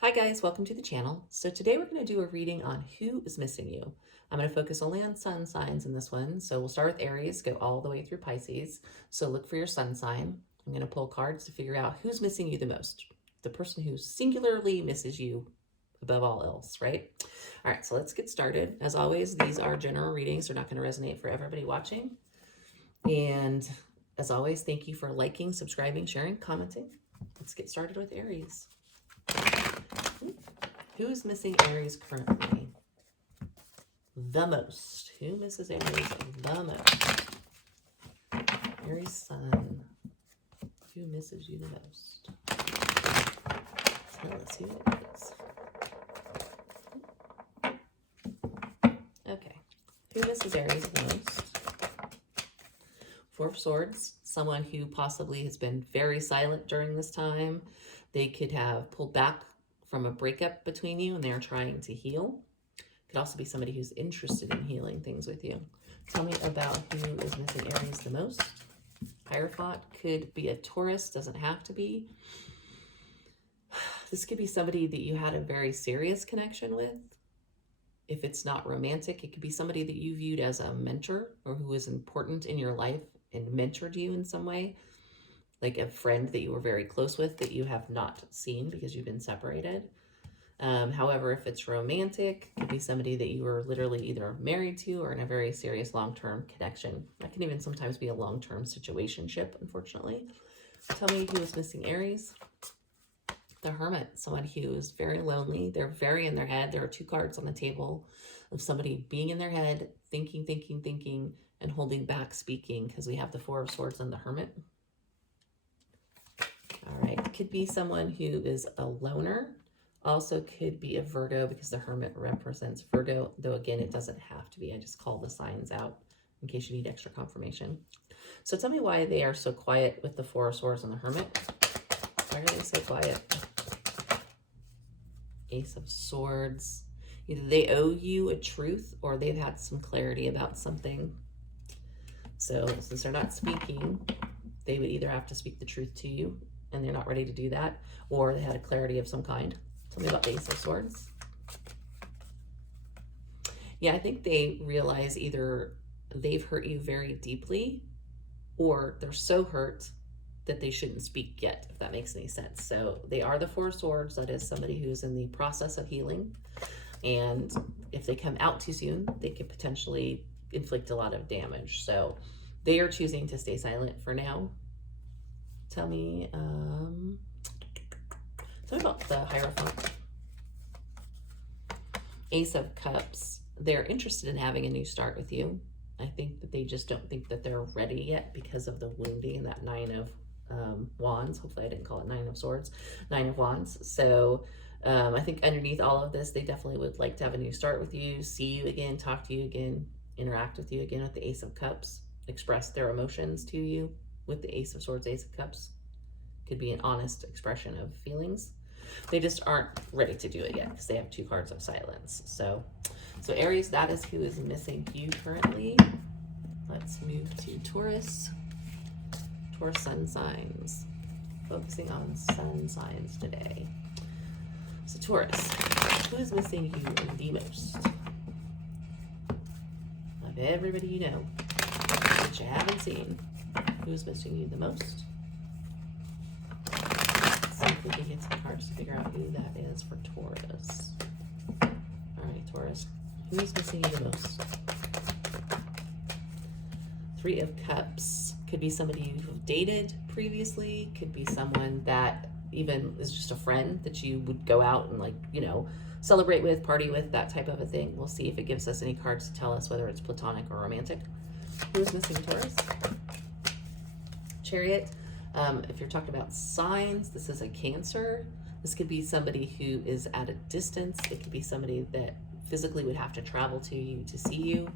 Hi guys, welcome to the channel. So today we're going to do a reading on who is missing you. I'm going to focus only on sun signs in this one. So we'll start with Aries, go all the way through Pisces. So look for your sun sign. I'm going to pull cards to figure out who's missing you the most. The person who singularly misses you above all else, right? All right, so let's get started. As always, these are general readings. They're not going to resonate for everybody watching. And as always, thank you for liking, subscribing, sharing, commenting. Let's get started with Aries. Who is missing Aries currently? The most. Who misses Aries the most? Aries sun. Who misses you the most? Tell us who it is. Okay. Who misses Aries the most? Four of Swords. Someone who possibly has been very silent during this time. They could have pulled back from a breakup between you and they're trying to heal. Could also be somebody who's interested in healing things with you. Tell me about who is missing Aries the most. Hierophant could be a Taurus, doesn't have to be. This could be somebody that you had a very serious connection with. If it's not romantic, it could be somebody that you viewed as a mentor or who was important in your life and mentored you in some way. Like a friend that you were very close with that you have not seen because you've been separated. However, if it's romantic, it could be somebody that you were literally either married to or in a very serious long-term connection. That can even sometimes be a long-term situationship, unfortunately. Tell me who is missing Aries. The Hermit, someone who is very lonely. They're very in their head. There are two cards on the table of somebody being in their head, thinking, and holding back speaking because we have the Four of Swords and the Hermit. All right, could be someone who is a loner. Also could be a Virgo because the Hermit represents Virgo, though again, it doesn't have to be. I just call the signs out in case you need extra confirmation. So tell me why they are so quiet with the Four of Swords and the Hermit. Why are they so quiet? Ace of Swords. Either they owe you a truth or they've had some clarity about something. So since they're not speaking, they would either have to speak the truth to you and they're not ready to do that, or they had a clarity of some kind. Tell me about the Ace of Swords. Yeah, I think they realize either they've hurt you very deeply or they're so hurt that they shouldn't speak yet, if that makes any sense. So they are the Four of Swords. That is somebody who's in the process of healing. And if they come out too soon, they could potentially inflict a lot of damage. So they are choosing to stay silent for now. Tell me about the Hierophant. Ace of Cups. They're interested in having a new start with you. I think that they just don't think that they're ready yet because of the wounding and that Nine of Wands. Hopefully I didn't call it Nine of Swords. Nine of Wands. So I think underneath all of this, they definitely would like to have a new start with you, see you again, talk to you again, interact with you again with the Ace of Cups, express their emotions to you with the Ace of Swords, Ace of Cups. Could be an honest expression of feelings. They just aren't ready to do it yet because they have two cards of silence. So Aries, that is who is missing you currently. Let's move to Taurus. Taurus sun signs. Focusing on sun signs today. So Taurus, who is missing you the most? Of everybody you know that you haven't seen, who is missing you the most? See if we can get some cards to figure out who that is for Taurus. All right, Taurus, who is missing you the most? Three of Cups. Could be somebody you've dated previously. Could be someone that even is just a friend that you would go out and, like, you know, celebrate with, party with, that type of a thing. We'll see if it gives us any cards to tell us whether it's platonic or romantic. Who is missing Taurus? Chariot. If you're talking about signs, this is a Cancer. This could be somebody who is at a distance. It could be somebody that physically would have to travel to you to see you,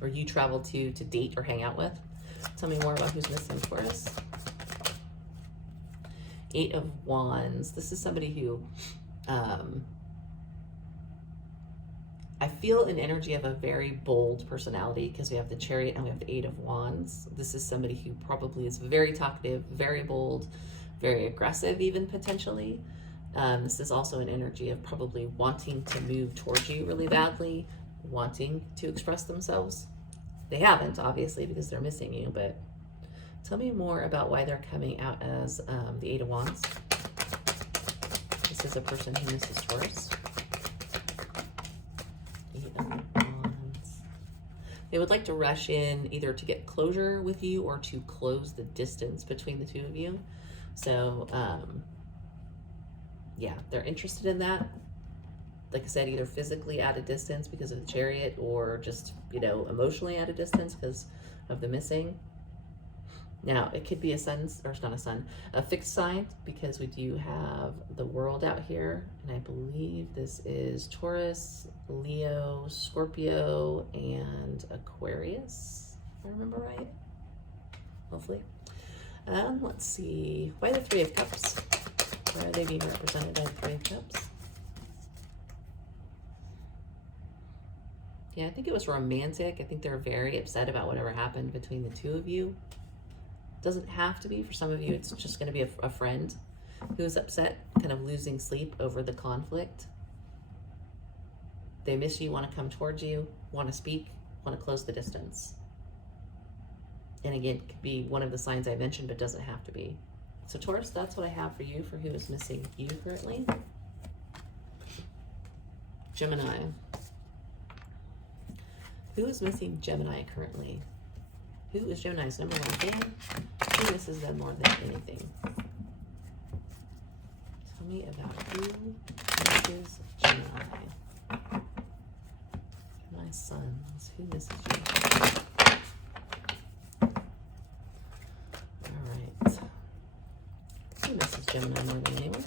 or you travel to date or hang out with. Tell me more about who's missing Taurus. Eight of Wands. This is somebody who I feel an energy of a very bold personality because we have the Chariot and we have the Eight of Wands. This is somebody who probably is very talkative, very bold, very aggressive even potentially. This is also an energy of probably wanting to move towards you really badly, wanting to express themselves. They haven't, obviously, because they're missing you, but tell me more about why they're coming out as the Eight of Wands. This is a person who misses Taurus. Eight of Wands. They would like to rush in either to get closure with you or to close the distance between the two of you. So, yeah, they're interested in that. Like I said, either physically at a distance because of the Chariot, or just, you know, emotionally at a distance because of the missing. Now, it could be a sun, or it's not a sun, a fixed sign, because we do have the World out here. And I believe this is Taurus, Leo, Scorpio, and Aquarius, if I remember right. Hopefully. Let's see. Why the Three of Cups? Why are they being represented by the Three of Cups? Yeah, I think it was romantic. I think they're very upset about whatever happened between the two of you. Doesn't have to be. For some of you, it's just going to be a friend who's upset, kind of losing sleep over the conflict. They miss you, want to come towards you, want to speak, want to close the distance. And again, it could be one of the signs I mentioned, but doesn't have to be. So Taurus, that's what I have for you for who is missing you currently. Gemini. Who is missing Gemini currently? Who is Gemini's number one fan? Who misses them more than anything? Tell me about who misses Gemini. My sons. Who misses you? All right. Who misses Gemini more than anyone?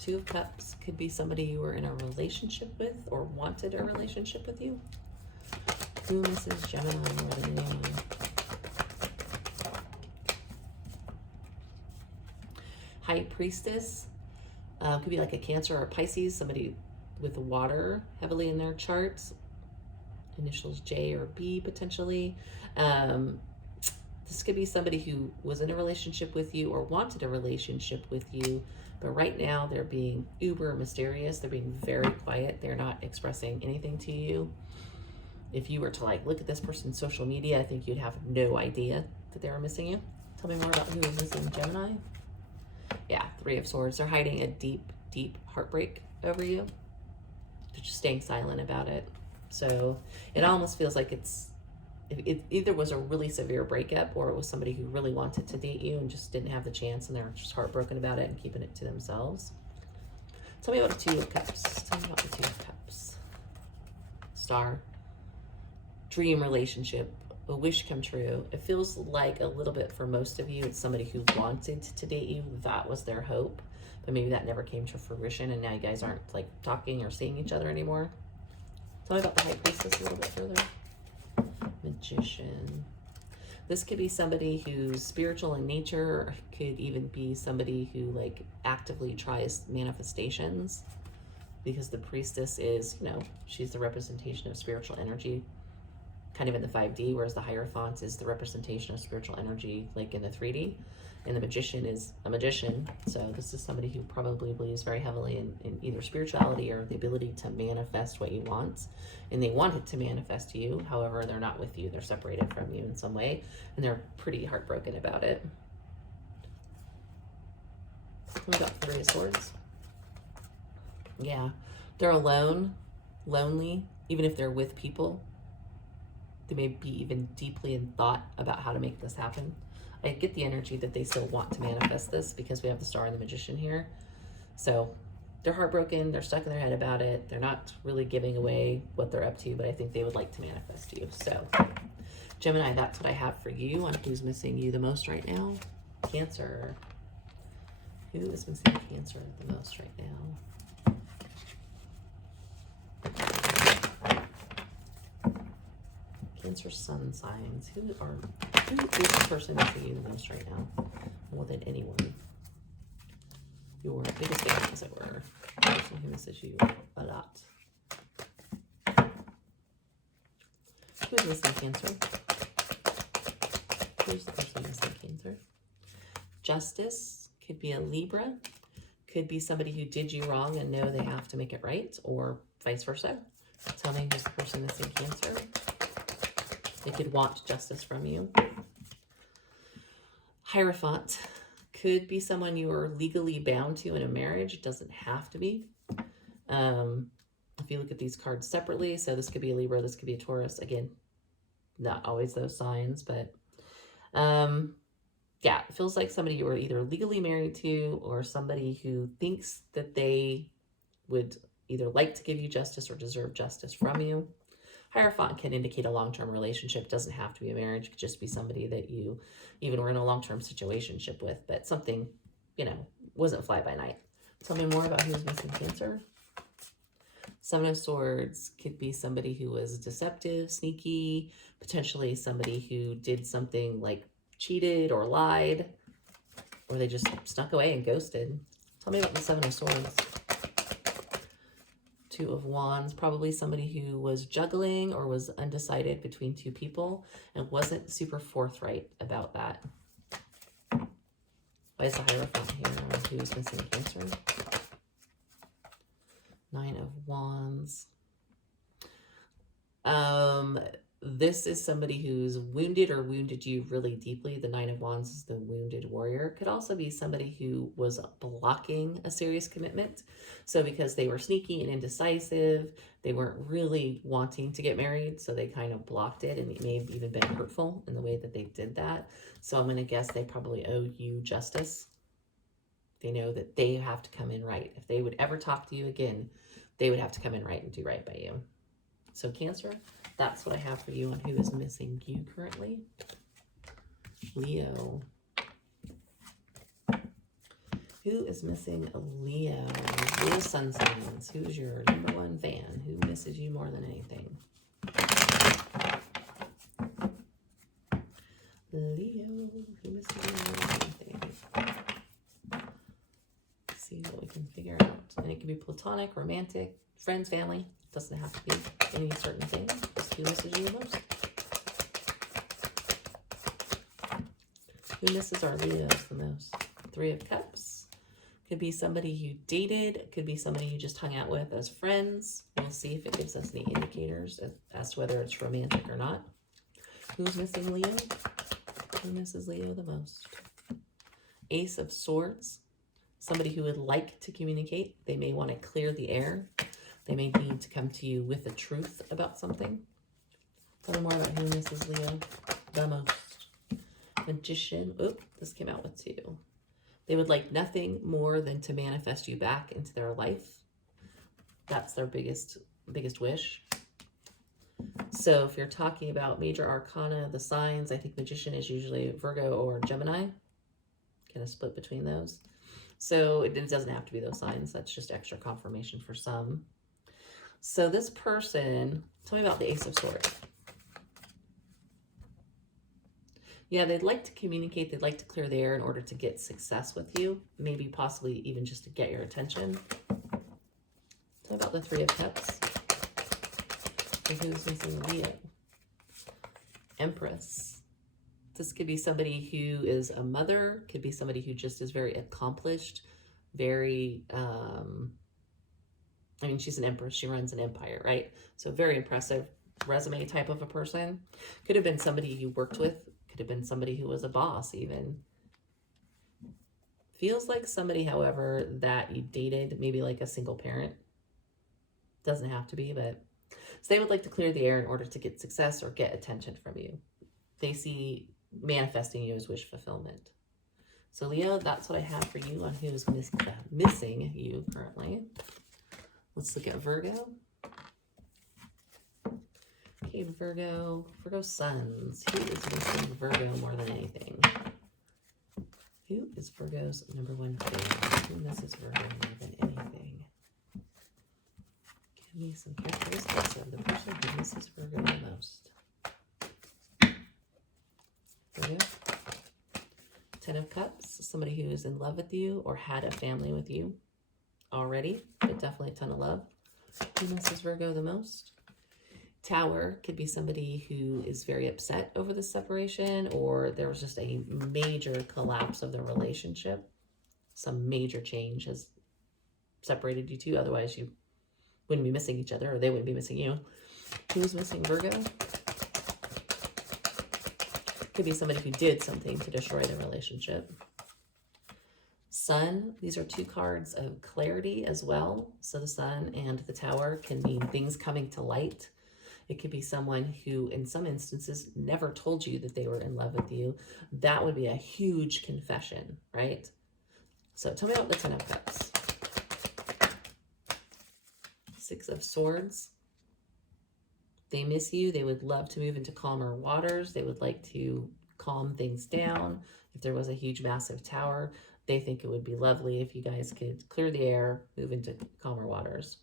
Two of Cups could be somebody you were in a relationship with or wanted a relationship with you. Who misses Gemini more than anyone? High Priestess. Could be like a Cancer or a Pisces, somebody with water heavily in their charts. Initials J or B potentially. This could be somebody who was in a relationship with you or wanted a relationship with you, but right now they're being uber mysterious. They're being very quiet. They're not expressing anything to you. If you were to like look at this person's social media, I think you'd have no idea that they were missing you. Tell me more about who is missing Gemini. Yeah, Three of Swords. They're hiding a deep, deep heartbreak over you. They're just staying silent about it. So it almost feels like it either was a really severe breakup, or it was somebody who really wanted to date you and just didn't have the chance, and they're just heartbroken about it and keeping it to themselves. Tell me about the Two of Cups. Tell me about the Two of Cups. Star. Dream relationship. A wish come true. It feels like a little bit for most of you, it's somebody who wanted to date you. That was their hope. But maybe that never came to fruition, and now you guys aren't like talking or seeing each other anymore. Tell me about the High Priestess a little bit further. Magician. This could be somebody who's spiritual in nature, or could even be somebody who like actively tries manifestations, because the Priestess is, you know, she's the representation of spiritual energy kind of in the 5D, whereas the Hierophant is the representation of spiritual energy like in the 3D, and the Magician is a magician. So this is somebody who probably believes very heavily in either spirituality or the ability to manifest what you want, and they want it to manifest to you. However, they're not with you. They're separated from you in some way, and they're pretty heartbroken about it. We got Three of Swords. Yeah, they're alone, lonely, even if they're with people. They may be even deeply in thought about how to make this happen. I get the energy that they still want to manifest this, because we have the Star and the Magician here. So they're heartbroken. They're stuck in their head about it. They're not really giving away what they're up to, but I think they would like to manifest you. So Gemini, that's what I have for you on who's missing you the most right now. Cancer. Who is missing Cancer the most right now? Cancer sun signs. Who is the person missing you the most right now? More than anyone. Your biggest fan, as it were. The person who misses you a lot. Who is missing Cancer? Who's the person missing Cancer? Justice. Could be a Libra. Could be somebody who did you wrong and know they have to make it right, or vice versa. Tell me who's the person missing Cancer. They could want justice from you. Hierophant. Could be someone you are legally bound to in a marriage. It doesn't have to be. If you look at these cards separately, so this could be a Libra, this could be a Taurus. Again, not always those signs, but yeah, it feels like somebody you were either legally married to or somebody who thinks that they would either like to give you justice or deserve justice from you. Hierophant can indicate a long-term relationship. It doesn't have to be a marriage. It could just be somebody that you even were in a long-term situationship with, but something, you know, wasn't fly by night. Tell me more about who's missing Cancer. Seven of Swords could be somebody who was deceptive, sneaky, potentially somebody who did something like cheated or lied, or they just snuck away and ghosted. Tell me about the Seven of Swords. Two of Wands, probably somebody who was juggling or was undecided between two people and wasn't super forthright about that. Why is the Hierophant here? Who's missing Cancer? Nine of Wands. This is somebody who's wounded or wounded you really deeply. The Nine of Wands is the wounded warrior. Could also be somebody who was blocking a serious commitment. So because they were sneaky and indecisive, they weren't really wanting to get married, so they kind of blocked it, and it may have even been hurtful in the way that they did that. So I'm going to guess they probably owe you justice. They know that they have to come in right. If they would ever talk to you again, they would have to come in right and do right by you. So Cancer, that's what I have for you on who is missing you currently. Leo. Who is missing Leo? Leo sun signs. Who's your number one fan? Who misses you more than anything? Leo, who misses you more than anything? See what we can figure out. And it can be platonic, romantic, friends, family. Doesn't have to be any certain thing. Just who misses you the most. Who misses our Leos the most? Three of Cups. Could be somebody you dated. Could be somebody you just hung out with as friends. We'll see if it gives us any indicators as to whether it's romantic or not. Who's missing Leo? Who misses Leo the most? Ace of Swords. Somebody who would like to communicate. They may want to clear the air. They may need to come to you with the truth about something. Tell me more about who misses Leo the most. Magician. Oop, this came out with two. They would like nothing more than to manifest you back into their life. That's their biggest wish. So if you're talking about major arcana, the signs, I think Magician is usually Virgo or Gemini. Kind of split between those. So it doesn't have to be those signs. That's just extra confirmation for some. So this person, tell me about the Ace of Swords. Yeah, they'd like to communicate. They'd like to clear the air in order to get success with you. Maybe possibly even just to get your attention. Tell me about the Three of Cups. And who's missing Leo? Empress. This could be somebody who is a mother. Could be somebody who just is very accomplished. Very, I mean, she's an empress. She runs an empire, right? So very impressive resume type of a person. Could have been somebody you worked with. Could have been somebody who was a boss even. Feels like somebody, however, that you dated, maybe like a single parent. Doesn't have to be, but so they would like to clear the air in order to get success or get attention from you. They see manifesting you as wish fulfillment. So Leo, that's what I have for you on who's missing you currently. Let's look at Virgo. Okay, Virgo suns. Who is missing Virgo more than anything? Who is Virgo's number one fan? Who misses Virgo more than anything? Give me some characteristics of the person who misses Virgo the most. Virgo. Ten of Cups. Somebody who is in love with you or had a family with you already, but definitely a ton of love. Who misses Virgo the most? Tower could be somebody who is very upset over the separation, or there was just a major collapse of the relationship. Some major change has separated you two. Otherwise, you wouldn't be missing each other, or they wouldn't be missing you. Who's missing Virgo? Could be somebody who did something to destroy the relationship. Sun, these are two cards of clarity as well. So the Sun and the Tower can mean things coming to light. It could be someone who, in some instances, never told you that they were in love with you. That would be a huge confession, right? So tell me about the Ten of Cups. Six of Swords. They miss you. They would love to move into calmer waters. They would like to calm things down. If there was a huge, massive tower, they think it would be lovely if you guys could clear the air, move into calmer waters.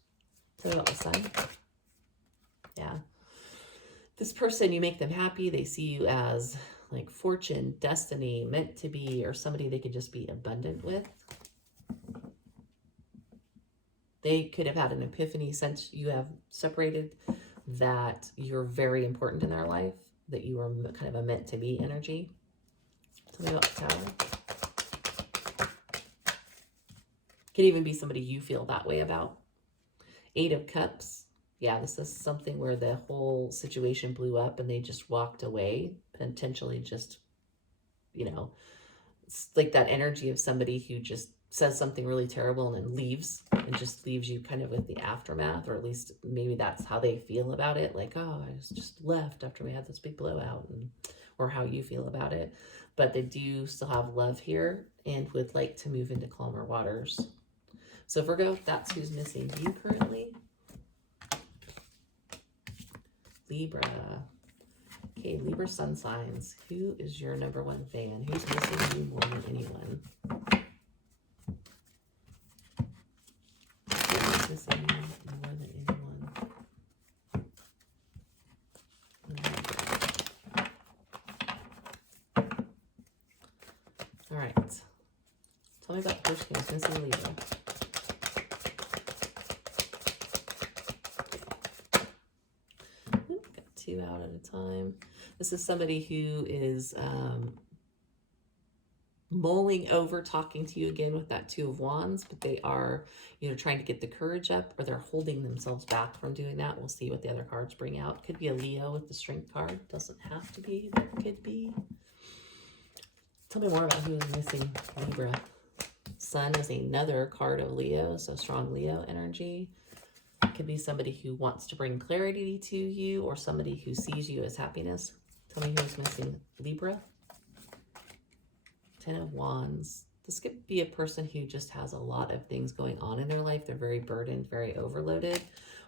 Tell me about the Sun. Yeah. This person, you make them happy. They see you as like fortune, destiny, meant to be, or somebody they could just be abundant with. They could have had an epiphany since you have separated that you're very important in their life, that you are kind of a meant to be energy. Tell me about the Tower. Could even be somebody you feel that way about. Eight of Cups. Yeah, this is something where the whole situation blew up and they just walked away, potentially just, you know, it's like that energy of somebody who just says something really terrible and then leaves and just leaves you kind of with the aftermath, or at least maybe that's how they feel about it. Like, oh, I just left after we had this big blowout, and, or how you feel about it. But they do still have love here and would like to move into calmer waters. So Virgo, that's who's missing you currently. Libra. Okay, Libra sun signs. Who is your number one fan? Who's missing you more than anyone? Who's missing you more than anyone? All right. Tell me about the person who's missing Libra. Two out at a time. This is somebody who is mulling over talking to you again with that Two of Wands, but they are either trying to get the courage up or they're holding themselves back from doing that. We'll see what the other cards bring out. Could be a Leo with the Strength card. Doesn't have to be, but could be. Tell me more about who is missing Libra. Sun is another card of Leo, so strong Leo energy. Could be somebody who wants to bring clarity to you or somebody who sees you as happiness. Tell me who's missing Libra. Ten of Wands. This could be a person who just has a lot of things going on in their life. They're very burdened, very overloaded,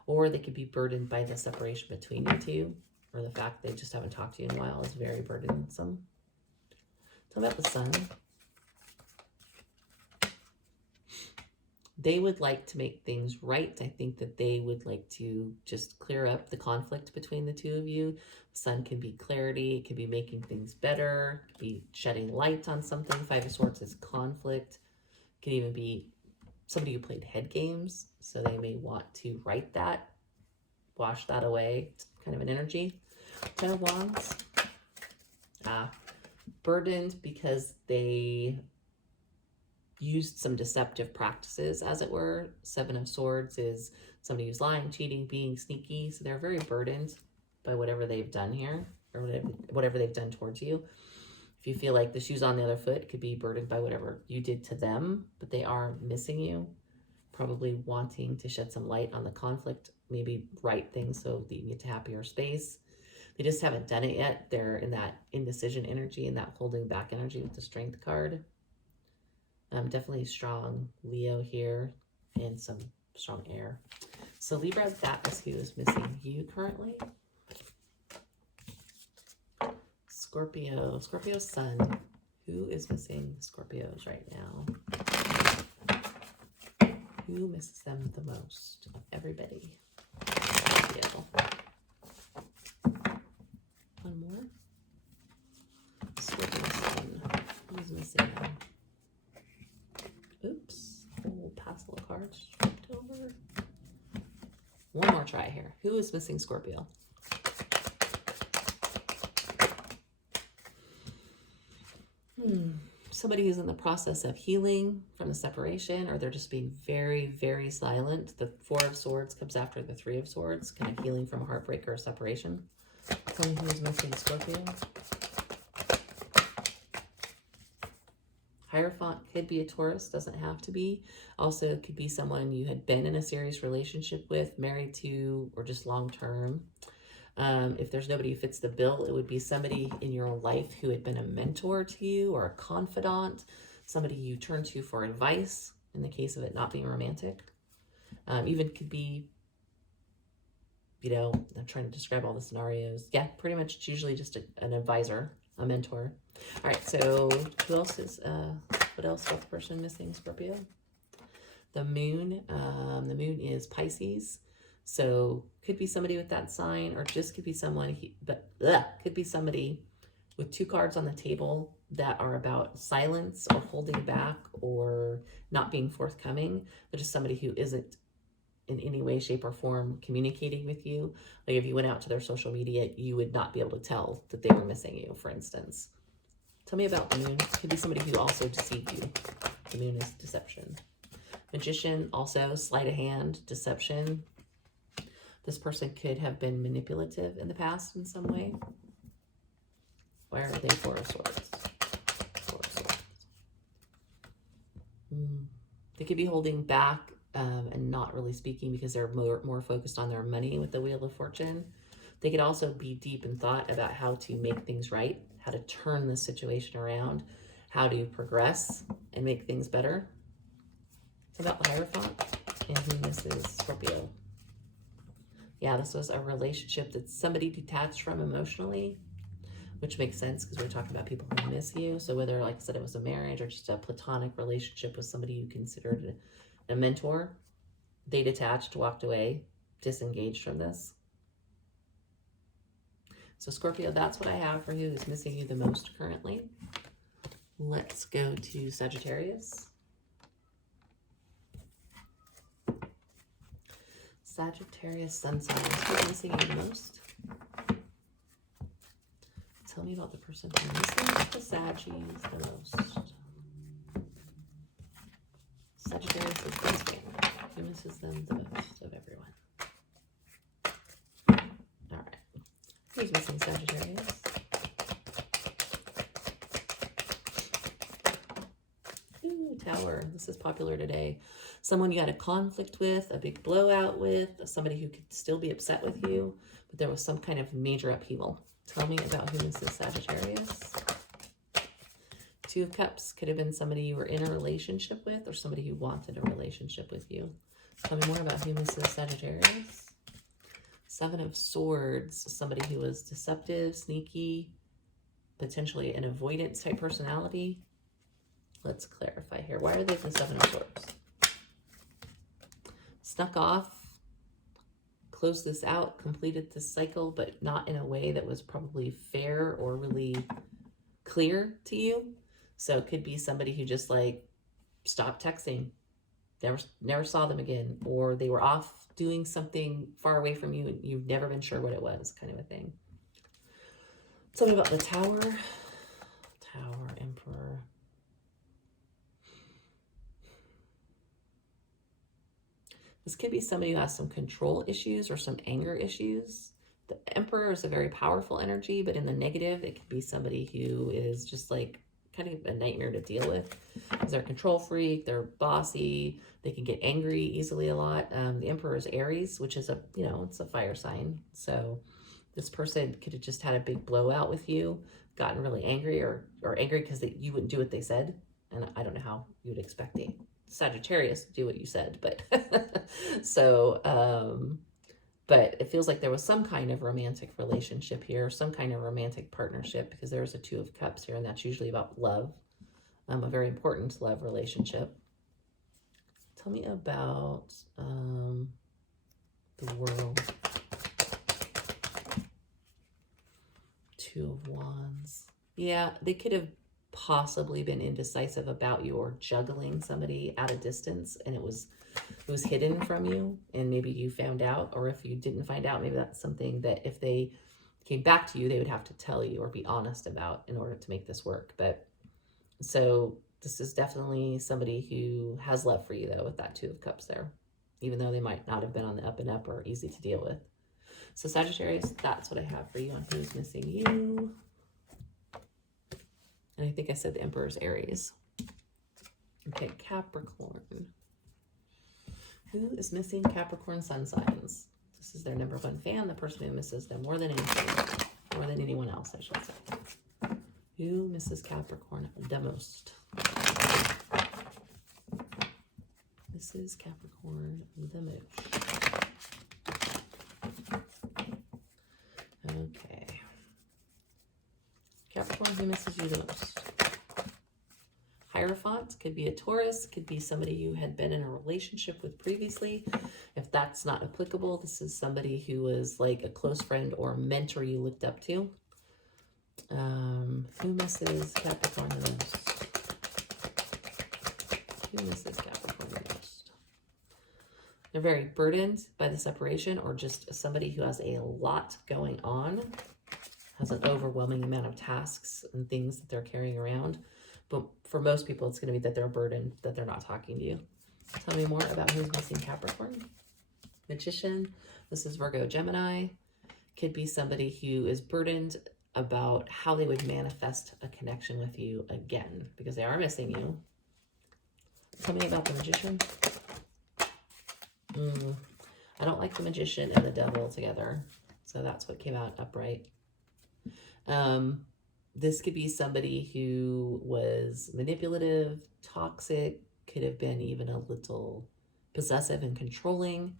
or they could be burdened by the separation between you two, or the fact they just haven't talked to you in a while is very burdensome. Tell me about the Sun. They would like to make things right. I think that they would like to just clear up the conflict between the two of you. The Sun can be clarity. It could be making things better. It could be shedding light on something. Five of Swords is conflict. It could even be somebody who played head games. So they may want to right that, wash that away. It's kind of an energy. Ten of Wands. Burdened because they used some deceptive practices, as it were. Seven of Swords is somebody who's lying, cheating, being sneaky. So they're very burdened by whatever they've done here, or whatever they've done towards you. If you feel like the shoe's on the other foot, it could be burdened by whatever you did to them, but they are missing you. Probably wanting to shed some light on the conflict, maybe right things so that you can get to happier space. They just haven't done it yet. They're in that indecision energy and that holding back energy with the Strength card. Definitely strong Leo here and some strong air. So Libra, that is who is missing you currently. Scorpio. Scorpio Sun. Who is missing Scorpios right now? Who misses them the most? Everybody. Scorpio. One more. Scorpio Sun. Who's missing them? Oops, old past little cards flipped over. One more try here. Who is missing Scorpio? somebody who's in the process of healing from the separation, or they're just being very, very silent. The Four of Swords comes after the Three of Swords, kind of healing from a heartbreak or a separation. Tell me who's missing Scorpio. Hierophant could be a Taurus, doesn't have to be. Also, it could be someone you had been in a serious relationship with, married to, or just long-term. If there's nobody who fits the bill, it would be somebody in your life who had been a mentor to you or a confidant, somebody you turn to for advice in the case of it not being romantic. Even could be, you know, I'm trying to describe all the scenarios. Yeah, pretty much it's usually just an advisor, a mentor. All right, so who else is, what else about the person missing Scorpio? The moon is Pisces. So could be somebody with that sign, or just could be someone, could be somebody with two cards on the table that are about silence or holding back or not being forthcoming. They're just somebody who isn't in any way, shape, or form communicating with you. Like if you went out to their social media, you would not be able to tell that they were missing you, for instance. Tell me about the moon. Could be somebody who also deceived you. The moon is deception. Magician, also sleight of hand, deception. This person could have been manipulative in the past in some way. Why are they Four of Swords? Four of Swords. They could be holding back and not really speaking because they're more focused on their money with the Wheel of Fortune. They could also be deep in thought about how to make things right, how to turn the situation around, how to progress and make things better. It's about the Hierophant and who misses Scorpio. Yeah, this was a relationship that somebody detached from emotionally, which makes sense because we're talking about people who miss you. So whether, like I said, it was a marriage or just a platonic relationship with somebody you considered a mentor, they detached, walked away, disengaged from this. So Scorpio, that's what I have for you who's missing you the most currently. Let's go to Sagittarius. Sagittarius sun sign. Who's missing you the most? Tell me about the person who's missing the Saggies the most. Sagittarius is missing. Who misses them the most of everyone? All right. Who's missing Sagittarius? Ooh, Tower. This is popular today. Someone you had a conflict with, a big blowout with, somebody who could still be upset with you, but there was some kind of major upheaval. Tell me about who misses Sagittarius. Two of Cups could have been somebody you were in a relationship with or somebody who wanted a relationship with you. Tell me more about who misses Sagittarius. Seven of Swords, somebody who was deceptive, sneaky, potentially an avoidance type personality. Let's clarify here. Why are they the Seven of Swords? Snuck off, closed this out, completed this cycle, but not in a way that was probably fair or really clear to you. So it could be somebody who just like stopped texting, never saw them again, or they were off doing something far away from you and you've never been sure what it was, kind of a thing. Tell me about the Tower. Tower, Emperor. This could be somebody who has some control issues or some anger issues. The Emperor is a very powerful energy, but in the negative, it could be somebody who is just like kind of a nightmare to deal with. Because they're a control freak, they're bossy, they can get angry easily a lot. The Emperor is Aries, which is it's a fire sign. So this person could have just had a big blowout with you, gotten really angry or angry because you wouldn't do what they said. And I don't know how you would expect a Sagittarius to do what you said, but but it feels like there was some kind of romantic relationship here, some kind of romantic partnership, because there's a Two of Cups here, and that's usually about love, a very important love relationship. Tell me about the World. Two of Wands. Yeah, they could have possibly been indecisive about you or juggling somebody at a distance, and it was hidden from you, and maybe you found out, or if you didn't find out, maybe that's something that if they came back to you, they would have to tell you or be honest about in order to make this work. But So this is definitely somebody who has love for you, though, with that Two of Cups there, even though they might not have been on the up and up or easy to deal with. So Sagittarius, that's what I have for you on who's missing you. And I think I said the Emperor's Aries. Okay, Capricorn. Who is missing Capricorn sun signs? This is their #1 fan, the person who misses them more than anything, more than anyone else, I should say. Who misses Capricorn the most? This is Capricorn the most. Okay. Capricorn, who misses you the most? Hierophant could be a Taurus, could be somebody you had been in a relationship with previously. If that's not applicable, this is somebody who was like a close friend or mentor you looked up to. Who misses Capricorn the most? Who misses Capricorn the most? They're very burdened by the separation, or just somebody who has a lot going on, has an overwhelming amount of tasks and things that they're carrying around. But for most people, it's going to be that they're burdened, that they're not talking to you. Tell me more about who's missing Capricorn. Magician. This is Virgo, Gemini. Could be somebody who is burdened about how they would manifest a connection with you again, because they are missing you. Tell me about the Magician. I don't like the Magician and the Devil together. So that's what came out upright. This could be somebody who was manipulative, toxic, could have been even a little possessive and controlling.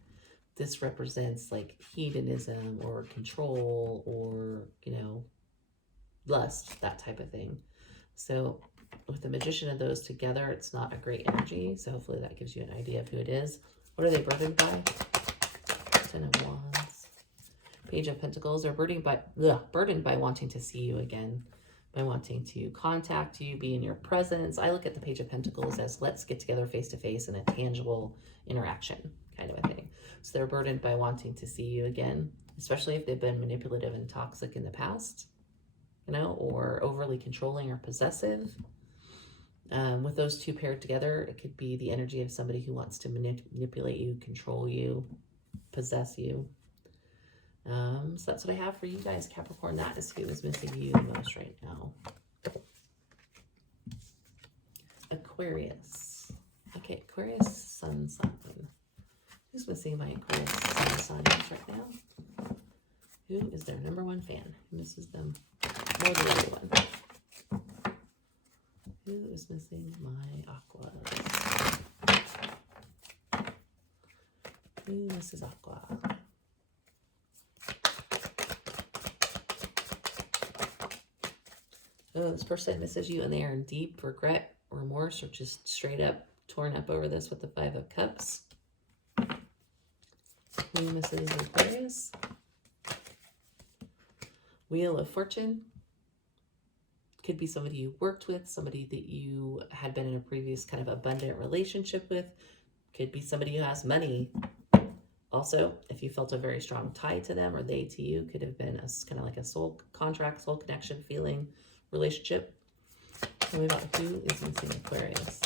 This represents like hedonism or control or, you know, lust, that type of thing. So with the Magician of those together, it's not a great energy. So hopefully that gives you an idea of who it is. What are they burdened by? 10 of Wands. Page of Pentacles. They're burdened by wanting to see you again, by wanting to contact you, be in your presence. I look at the Page of Pentacles as let's get together face to face in a tangible interaction kind of a thing. So they're burdened by wanting to see you again, especially if they've been manipulative and toxic in the past, you know, or overly controlling or possessive. With those two paired together, it could be the energy of somebody who wants to manipulate you, control you, possess you. So that's what I have for you guys, Capricorn. That is who is missing you the most right now. Aquarius. Okay, Aquarius sun sign. Who's missing my Aquarius sun signs right now? Who is their #1 fan? Who misses them more than anyone? Who is missing my Aquas? Who misses Aqua? Oh, this person misses you and they are in deep regret, remorse, or just straight up torn up over this with the 5 of Cups. Who misses Aquarius? Wheel of Fortune. Could be somebody you worked with, somebody that you had been in a previous kind of abundant relationship with. Could be somebody who has money. Also, if you felt a very strong tie to them or they to you, could have been a kind of like a soul contract, soul connection feeling relationship. Tell me about who is missing Aquarius.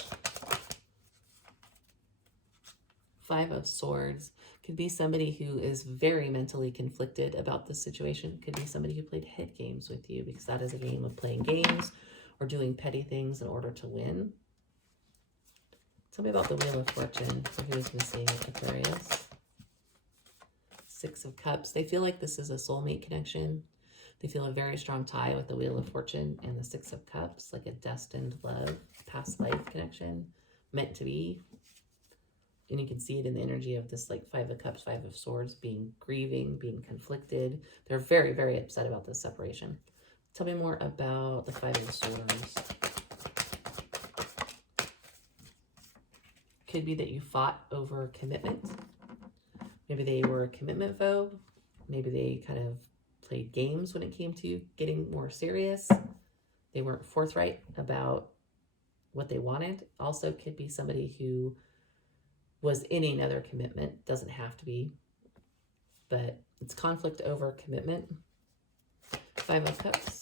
5 of Swords. Could be somebody who is very mentally conflicted about this situation. Could be somebody who played head games with you, because that is a game of playing games or doing petty things in order to win. Tell me about the Wheel of Fortune for who's missing Aquarius. 6 of Cups. They feel like this is a soulmate connection. They feel a very strong tie with the Wheel of Fortune and the 6 of Cups, like a destined love, past life connection, meant to be. And you can see it in the energy of this like 5 of Cups, 5 of Swords, being grieving, being conflicted. They're very, very upset about this separation. Tell me more about the 5 of Swords. Could be that you fought over commitment. Maybe they were a commitment phobe. Maybe they kind of played games when it came to getting more serious. They weren't forthright about what they wanted. Also could be somebody who was in another commitment. Doesn't have to be, but it's conflict over commitment. 5 of Cups.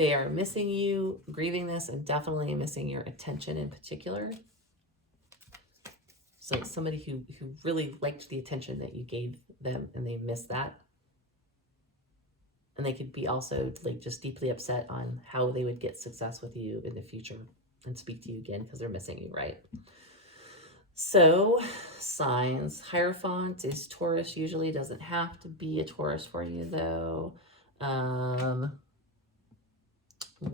They are missing you, grieving this, and definitely missing your attention in particular. So it's somebody who really liked the attention that you gave them, and they missed that. And they could be also like just deeply upset on how they would get success with you in the future and speak to you again because they're missing you, right? So signs, Hierophant is Taurus, usually doesn't have to be a Taurus for you though.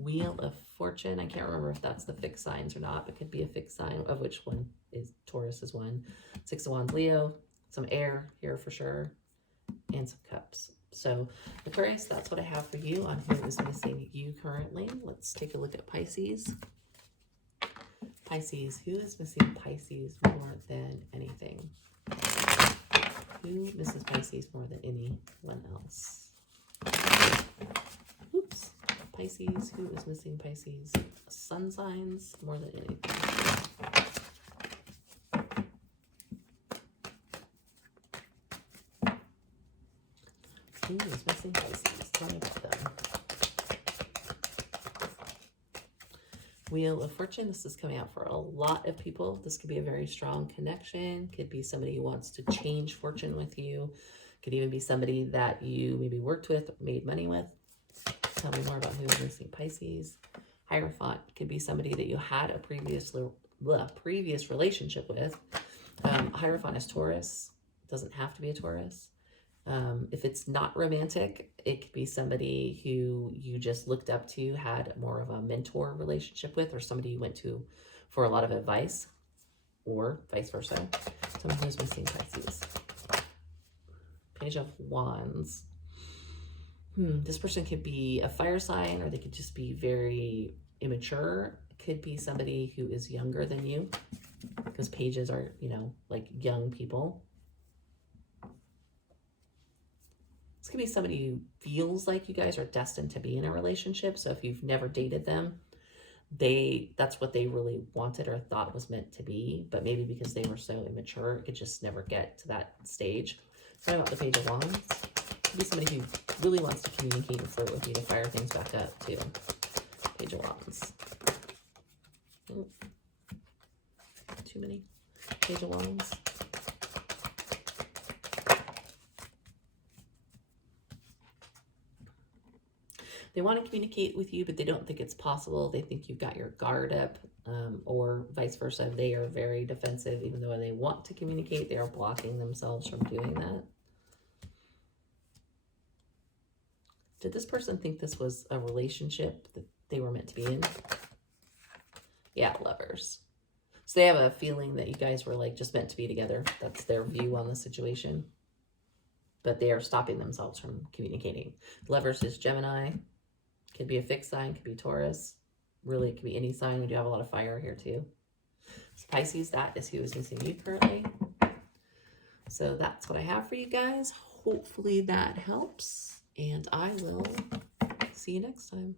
Wheel of Fortune, I can't remember if that's the fixed signs or not, but could be a fixed sign, of which one is Taurus is one. Six of Wands, Leo, some air here for sure, and some cups. So Aquarius, that's what I have for you on who is missing you currently. Let's take a look at Pisces. Pisces, who is missing Pisces more than anything? Who misses Pisces more than anyone else? Oops. Pisces, who is missing Pisces? Sun signs more than anything. Who is missing Pisces? Tell me about them. Wheel of Fortune, this is coming out for a lot of people. This could be a very strong connection. Could be somebody who wants to change fortune with you. Could even be somebody that you maybe worked with, made money with. Tell me more about who is missing Pisces. Hierophant could be somebody that you had a previous relationship with. Hierophant is Taurus. Doesn't have to be a Taurus. If it's not romantic, it could be somebody who you just looked up to, had more of a mentor relationship with, or somebody you went to for a lot of advice, or vice versa. Someone who's missing Pisces. Page of Wands. This person could be a fire sign, or they could just be very immature. It could be somebody who is younger than you, because pages are, you know, like young people. This could be somebody who feels like you guys are destined to be in a relationship. So if you've never dated them, that's what they really wanted or thought was meant to be. But maybe because they were so immature, it could just never get to that stage. Talking about the Page of Wands. It could be somebody who really wants to communicate and flirt with you to fire things back up too. Page of Wands. Too many. Page of Wands. They want to communicate with you, but they don't think it's possible. They think you've got your guard up, or vice versa. They are very defensive. Even though they want to communicate, they are blocking themselves from doing that. Did this person think this was a relationship that they were meant to be in? Yeah, Lovers. So they have a feeling that you guys were like just meant to be together. That's their view on the situation. But they are stopping themselves from communicating. Lovers is Gemini. Could be a fixed sign, could be Taurus. Really, it could be any sign. We do have a lot of fire here too. So Pisces, that is who is missing you currently. So that's what I have for you guys. Hopefully that helps. And I will see you next time.